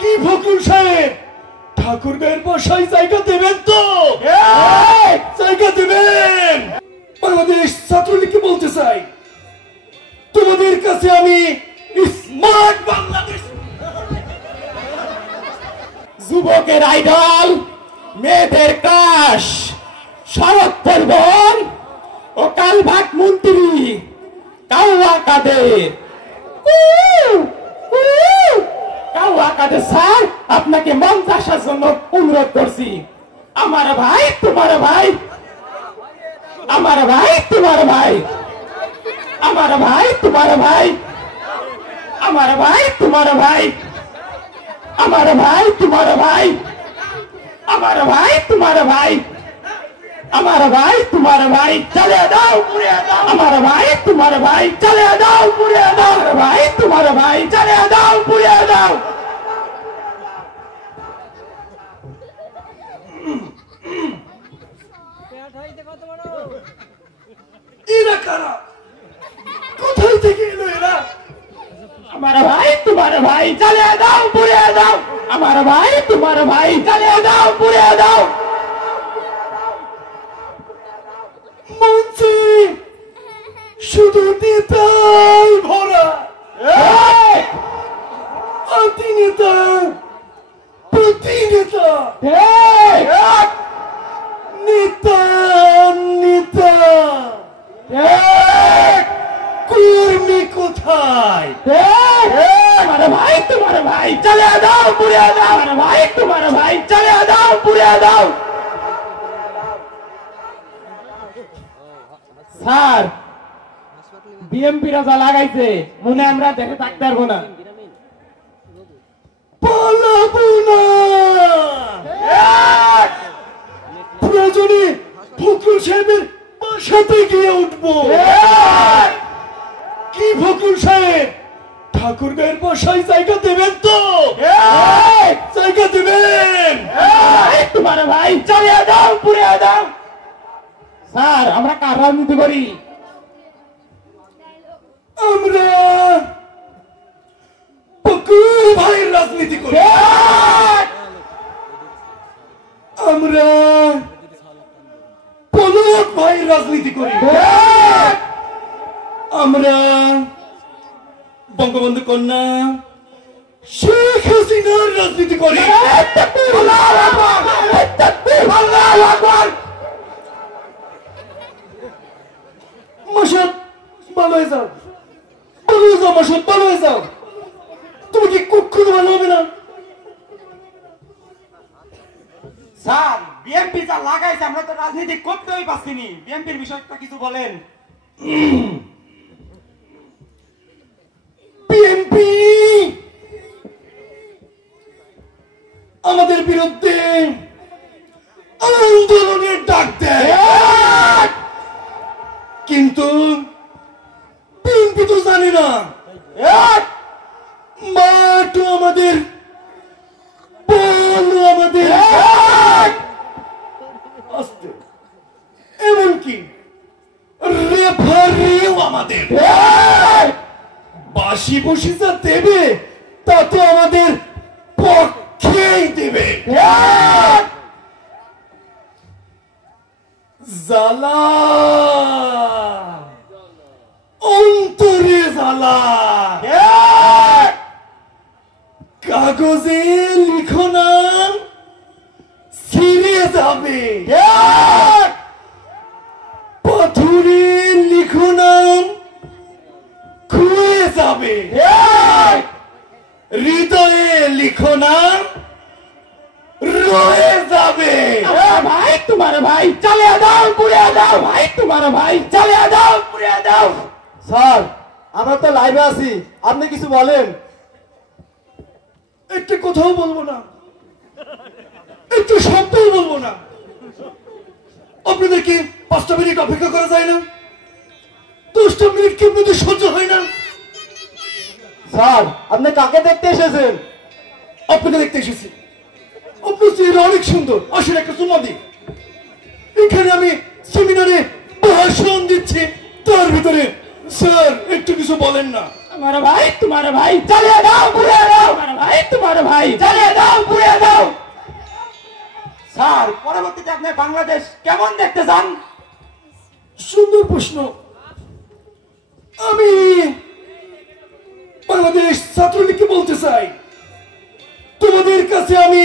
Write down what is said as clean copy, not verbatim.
কি ফখরুল সাহেব, ঠাকুর গায়ের বসাই জায়গা দেবেন তো? জায়গা দেবেন। বাংলাদেশ ছাত্রলীগকে বলতে চাই, তোমাদের কাছে আমি স্মার্ট বাংলাদেশ, যুবকের আইডল, মেয়েদের ক্রাশ, শরৎ পরিবহন ও কালভাট মন্ত্রী কাউয়া কাদের। কাউয়া কাদের স্যার, আপনাকে মঞ্চে আসার জন্য অনুরোধ করছি। আমার ভাই তোমার ভাই, আমার ভাই তোমার ভাই, আমার ভাই তোমার ভাই, আমার ভাই তোমার ভাই, আমার ভাই তোমার ভাই, আমার ভাই তোমার ভাই, আমার ভাই তোমার ভাই, চলে দাও পুড়িয়ে দাও, আমার ভাই তোমার ভাই, চলে দাও পুড়িয়ে দাও, আমার ভাই তোমার ভাই, চলে দাও পুড়িয়ে দাও। এরা কারা? কোথায় থেকে এলো এরা? আমার ভাই তোমার ভাই, চলে দাও পুড়িয়ে দাও, আমার ভাই তোমার ভাই, চলে দাও পুড়িয়ে দাও। মঞ্চে শুধু নেতাই ভরা, অতি নেতা, প্রতি নেতা, নেতা নেতা, কর্মী কোথায়? আমার ভাই তোমার ভাই, চলে দাও পুড়িয়ে দাও, আমার ভাই তোমার ভাই, চলে দাও পুড়িয়ে দাও। স্যার, বিএমপি রাজা লাগাইছে, মনে আমরা দেখে থাকতে পারবো না। পালাবো না, প্রয়োজনে ফখরুল সাহেবের বাসাতে গিয়ে উঠবো। কি ফখরুল সাহেব, ঠাকুর গায়ের বসাই জায়গা দেবেন তো? জায়গা দেবেন। তোমার ভাই, চলে দাও পুড়িয়ে দাও। স্যার, আমরা কার রাজনীতি করি? আমরা ফখরুল ভাইয়ের রাজনীতি করি। আমরা পলক ভাইয়ের রাজনীতি করি। আমরা বঙ্গবন্ধু কন্যা শেখ হাসিনার রাজনীতি করি। মাসাদ, ভালো হয়ে যাও, ভালো হয়ে যাও মাসাদ, ভালো হয়ে যাও। তুমি কি কখনো ভালো হবে না? স্যার, বিএমপি যা লাগাইছে, আমরা তো রাজনীতি করতেই পারছিনি। বিএমপির বিষয়টা কিছু বলেন। বিএনপি আমাদের বিরুদ্ধে আন্দোলনের ডাক দেয়, কিন্তু বিএনপি তো জানি না মাঠও আমাদের, বলও আমাদের, আস্তে, এমনকি রেফারিও আমাদের। বাসি বসি যা দেবে তা তো আমাদের পক্ষেই দেবে। জ্বালা, অন্তরে জ্বালা, কাগজে লিখো নাম ছিঁড়ে যাবে, পাথরে লিখো নাম খুয়ে যাবে, হৃদয়ে লিখো নাম রয়ে যাবে। ভাই তোমার ভাই, চলে দাও পুড়িয়ে দাও, ভাই তোমার ভাই, চলে দাও পুড়িয়ে দাও। স্যার, আমরা তো লাইভে আছি, আপনি কিছু বলেন। একটু কথাও বলবো না, একটু শব্দও বলবো না। আপনাদের কি 5টা মিনিট অপেক্ষা করা যায় না? 10টা মিনিট কি আপনাদের সহ্য হয় না? স্যার, আপনি কাকে দেখতে এসেছেন? আপনাকে দেখতে এসেছি। আপনার চেহারা অনেক সুন্দর, আসেন একটা চুমা দিই। এখানে আমি সেমিনারে ভাষণ দিচ্ছি, তার ভিতরে স্যার একটু কিছু বলেন না। तुम्हारा भाई चले जाओ पुड़िয়ে দাও तुम्हारा भाई चले जाओ पुड़िয়ে দাও স্যার পরবর্তীতে আপনি বাংলাদেশ কেমন দেখতে চান সুন্দর প্রশ্ন আমি বাংলাদেশ ছাত্রলীগকে বলতে চাই তোমাদের কাছে আমি